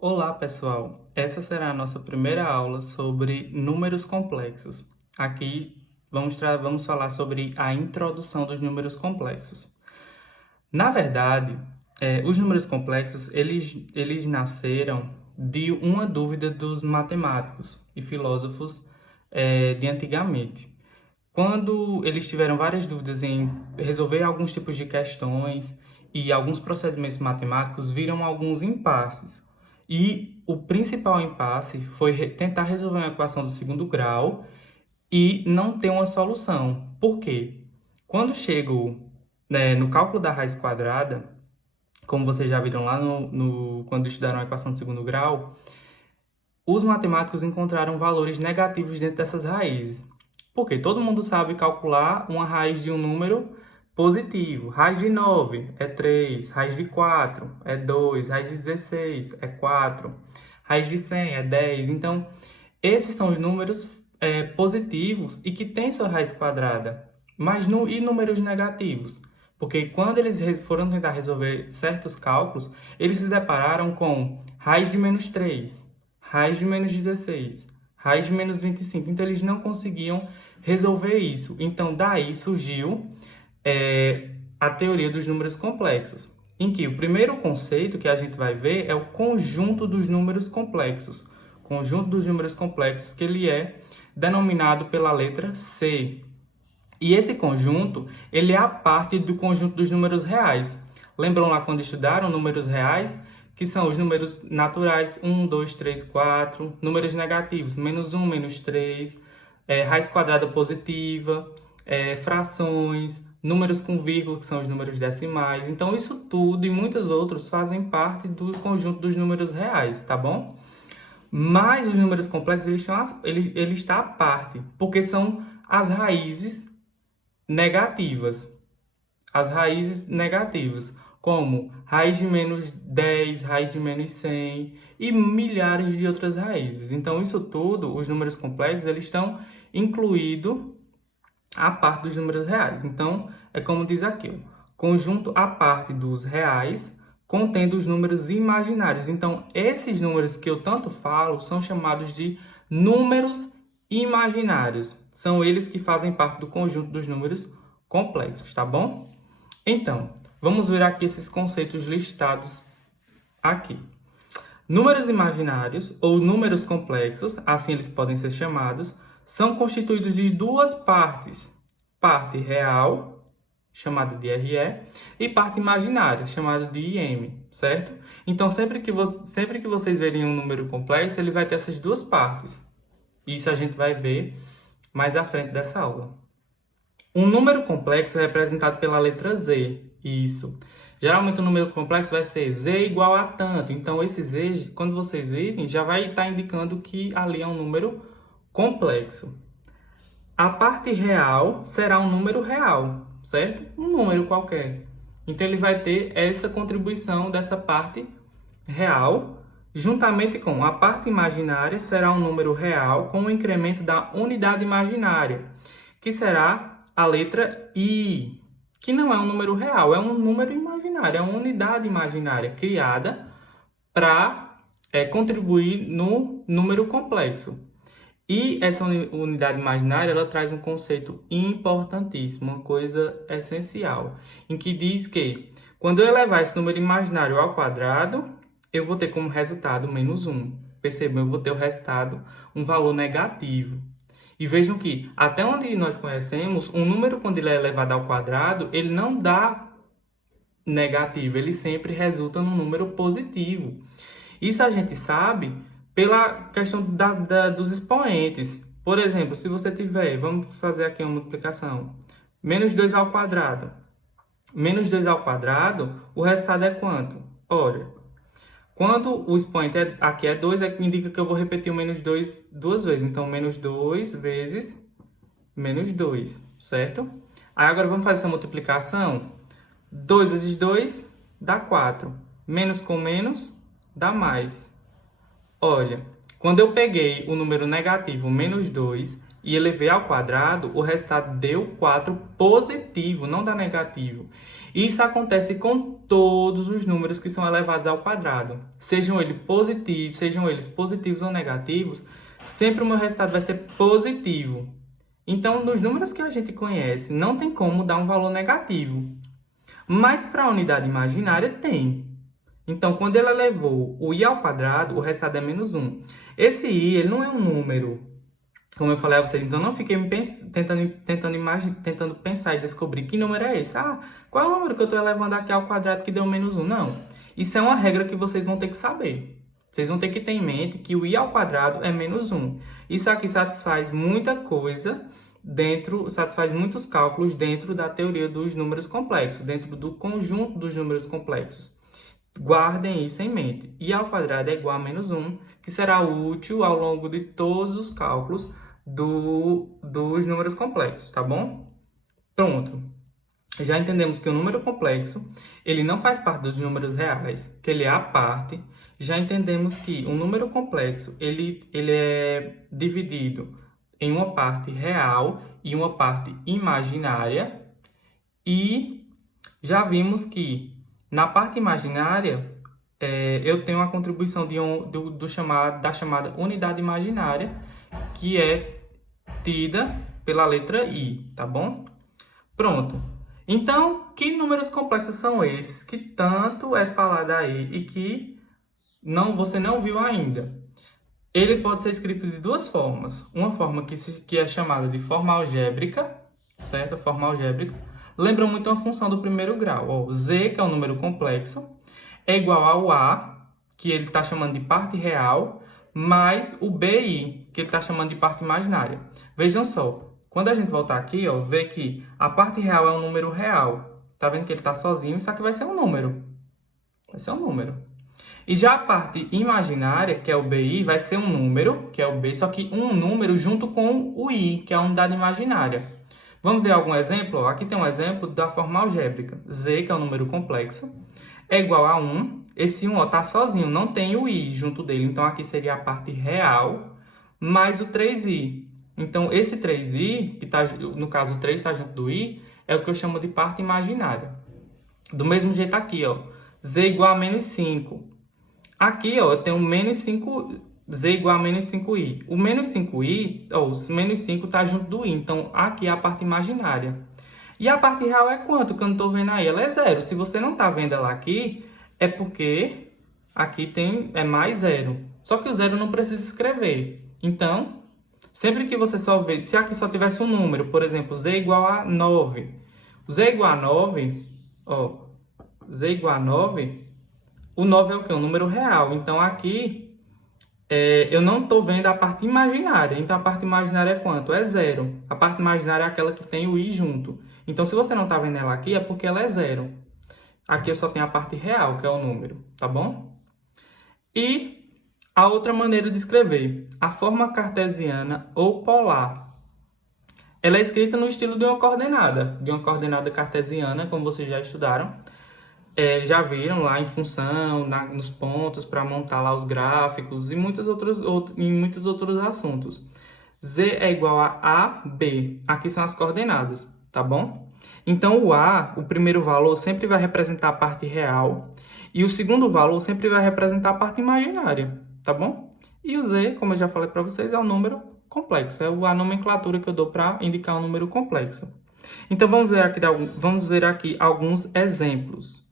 Olá, pessoal! Essa será a nossa primeira aula sobre números complexos. Aqui vamos falar sobre a introdução dos números complexos. Na verdade, os números complexos eles nasceram de uma dúvida dos matemáticos e filósofos de antigamente. Quando eles tiveram várias dúvidas em resolver alguns tipos de questões e alguns procedimentos matemáticos, viram alguns impasses. E o principal impasse foi tentar resolver uma equação do segundo grau e não ter uma solução. Por quê? Quando chegou, no cálculo da raiz quadrada, como vocês já viram lá quando estudaram a equação do segundo grau, os matemáticos encontraram valores negativos dentro dessas raízes. Porque todo mundo sabe calcular uma raiz de um número positivo. Raiz de 9 é 3, raiz de 4 é 2, raiz de 16 é 4, raiz de 100 é 10. Então, esses são os números positivos e que têm sua raiz quadrada. Mas e números negativos? Porque quando eles foram tentar resolver certos cálculos, eles se depararam com raiz de menos 3, raiz de menos 16, raiz de menos 25. Então, eles não conseguiam resolver isso. Então, daí surgiu a teoria dos números complexos, em que o primeiro conceito que a gente vai ver é o conjunto dos números complexos. Conjunto dos números complexos, que ele é denominado pela letra C. E esse conjunto, ele é a parte do conjunto dos números reais. Lembram lá quando estudaram números reais? Que são os números naturais 1, 2, 3, 4, números negativos, menos 1, menos 3, raiz quadrada positiva, frações, números com vírgula, que são os números decimais. Então, isso tudo e muitos outros fazem parte do conjunto dos números reais, tá bom? Mas os números complexos, ele está à parte, porque são as raízes negativas. As raízes negativas, como raiz de menos 10, raiz de menos 100 e milhares de outras raízes. Então, isso tudo, os números complexos, eles estão incluídos à parte dos números reais. Então, é como diz aqui, conjunto à parte dos reais, contendo os números imaginários. Então, esses números que eu tanto falo são chamados de números imaginários. São eles que fazem parte do conjunto dos números complexos, tá bom? Então, vamos ver aqui esses conceitos listados aqui. Números imaginários, ou números complexos, assim eles podem ser chamados, são constituídos de duas partes. Parte real, chamada de RE, e parte imaginária, chamada de IM, certo? Então, sempre que vocês verem um número complexo, ele vai ter essas duas partes. Isso a gente vai ver mais à frente dessa aula. Um número complexo é representado pela letra Z. Isso. Geralmente, o número complexo vai ser Z igual a tanto. Então, esse Z, quando vocês virem, já vai estar indicando que ali é um número complexo. A parte real será um número real, certo? Um número qualquer. Então, ele vai ter essa contribuição dessa parte real, juntamente com a parte imaginária, será um número real com o incremento da unidade imaginária, que será a letra I, que não é um número real, é um número imaginário, é uma unidade imaginária criada para contribuir no número complexo. E essa unidade imaginária, ela traz um conceito importantíssimo, uma coisa essencial, em que diz que quando eu elevar esse número imaginário ao quadrado, eu vou ter como resultado menos 1. Percebam, eu vou ter o resultado, um valor negativo. E vejam que, até onde nós conhecemos, um número, quando ele é elevado ao quadrado, ele não dá negativo, ele sempre resulta num número positivo. Isso a gente sabe pela questão dos expoentes. Por exemplo, se você tiver, vamos fazer aqui uma multiplicação, menos 2 ao quadrado. Menos 2 ao quadrado, o resultado é quanto? Olha, quando o expoente aqui é 2, indica que eu vou repetir o menos 2 duas vezes. Então, menos 2 vezes menos 2, certo? Aí, agora vamos fazer essa multiplicação. 2 vezes 2 dá 4. Menos com menos dá mais. Olha, quando eu peguei o número negativo, menos 2, e elevei ao quadrado, o resultado deu 4 positivo, não dá negativo. Isso acontece com todos os números que são elevados ao quadrado. Sejam eles positivos ou negativos, sempre o meu resultado vai ser positivo. Então, nos números que a gente conhece, não tem como dar um valor negativo. Mas para a unidade imaginária, tem. Então, quando ele elevou o i ao quadrado, o resultado é menos 1. Esse i, ele não é um número, como eu falei a vocês. Então, não fiquei tentando pensar e descobrir que número é esse. Ah, qual é o número que eu estou elevando aqui ao quadrado que deu menos 1? Não. Isso é uma regra que vocês vão ter que saber. Vocês vão ter que ter em mente que o i ao quadrado é menos 1. Isso aqui satisfaz muita coisa satisfaz muitos cálculos dentro da teoria dos números complexos, dentro do conjunto dos números complexos. Guardem isso em mente. I ao quadrado é igual a menos 1, que será útil ao longo de todos os cálculos dos números complexos, tá bom? Pronto. Já entendemos que o número complexo, ele não faz parte dos números reais, que ele é a parte. Já entendemos que o número complexo, ele é dividido em uma parte real e uma parte imaginária. E já vimos que na parte imaginária, eu tenho a contribuição da chamada unidade imaginária, que é tida pela letra I, tá bom? Pronto. Então, que números complexos são esses que tanto é falado aí e que você não viu ainda? Ele pode ser escrito de duas formas. Uma forma que é chamada de forma algébrica, certo? A forma algébrica. Lembra muito uma função do primeiro grau. Ó, z, que é um número complexo, é igual ao a, que ele está chamando de parte real, mais o bi, que ele está chamando de parte imaginária. Vejam só, quando a gente voltar aqui, ó, vê que a parte real é um número real. Tá vendo que ele está sozinho? Isso aqui vai ser um número. Vai ser um número. E já a parte imaginária, que é o bi, vai ser um número, que é o b, só que um número junto com o i, que é a unidade imaginária. Vamos ver algum exemplo? Aqui tem um exemplo da forma algébrica. Z, que é um número complexo, é igual a 1. Esse 1 está sozinho, não tem o i junto dele. Então, aqui seria a parte real mais o 3i. Então, esse 3i, que tá, no caso o 3 está junto do i, é o que eu chamo de parte imaginária. Do mesmo jeito aqui, ó, z igual a menos 5. Aqui, ó, eu tenho menos 5, z igual a menos 5i. O menos 5i, ó, o menos 5 está junto do i. Então, aqui é a parte imaginária. E a parte real é quanto? Que eu não estou vendo aí. Ela é 0. Se você não está vendo ela aqui, é porque aqui é mais 0. Só que o 0 não precisa escrever. Então, sempre que você só vê, se aqui só tivesse um número, por exemplo, z igual a 9. O z igual a 9, ó, z igual a 9... O 9 é o quê? Um número real. Então, aqui, eu não estou vendo a parte imaginária. Então, a parte imaginária é quanto? É 0. A parte imaginária é aquela que tem o i junto. Então, se você não está vendo ela aqui, é porque ela é 0. Aqui eu só tenho a parte real, que é o número. Tá bom? E a outra maneira de escrever, a forma cartesiana ou polar. Ela é escrita no estilo de uma coordenada cartesiana, como vocês já estudaram. Já viram lá em função, nos pontos, para montar lá os gráficos e muitos outros assuntos. Z é igual a AB. Aqui são as coordenadas, tá bom? Então, o primeiro valor sempre vai representar a parte real e o segundo valor sempre vai representar a parte imaginária, tá bom? E o Z, como eu já falei para vocês, é um número complexo. É a nomenclatura que eu dou para indicar um número complexo. Então, vamos ver aqui alguns exemplos.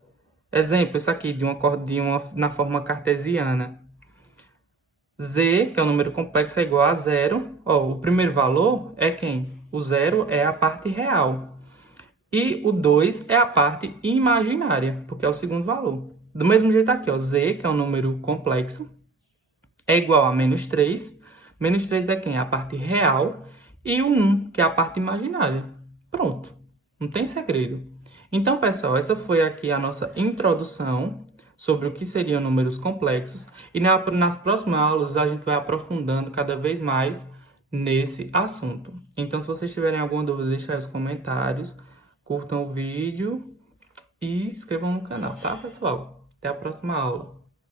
Exemplo, isso aqui na forma cartesiana. Z, que é um número complexo, é igual a 0. Ó, o primeiro valor é quem? O 0 é a parte real. E o 2 é a parte imaginária, porque é o segundo valor. Do mesmo jeito aqui, ó, Z, que é um número complexo, é igual a menos 3. Menos 3 é quem? A parte real. E o 1, que é a parte imaginária. Pronto. Não tem segredo. Então, pessoal, essa foi aqui a nossa introdução sobre o que seriam números complexos. E nas próximas aulas a gente vai aprofundando cada vez mais nesse assunto. Então, se vocês tiverem alguma dúvida, deixem aí os comentários, curtam o vídeo e inscrevam no canal, tá, pessoal? Até a próxima aula.